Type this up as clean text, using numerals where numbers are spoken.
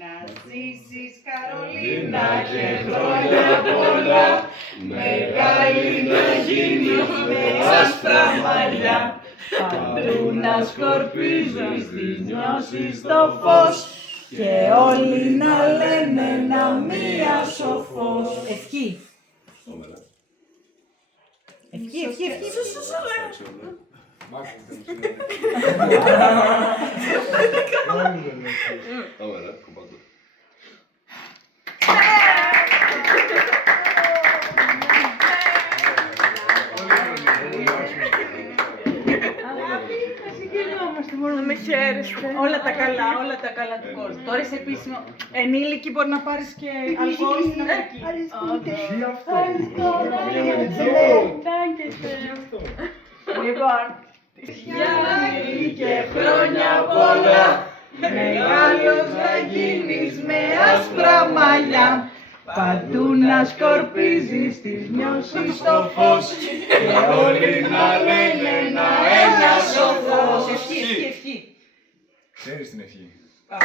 Να ζήσεις Καρολίνα και χρόνια πολλά, μεγάλη να γίνεις με άσπρα μαλλιά, παντού να σκορπίζεις τις νιώσεις στο φως και όλοι να λένε να μία σοφός. Ευχή. Ευχή. Cámara, compadre. Να με χαίρεστε. Όλα τα καλά του κόσμου. Τώρα είσαι επίσημο. Ενήλικη μπορεί να πάρεις και αλκοόλ στην Αμερική. Λοιπόν, Γιάννη και χρόνια πολλά, μεγάλος να γίνεις με άσπρα μαλλιά, παντού να σκορπίζεις τις νιώσεις στο φως και όλοι να λένε να ένα σοφός. Ευχή. Ξέρεις την ευχή. Μπράβο.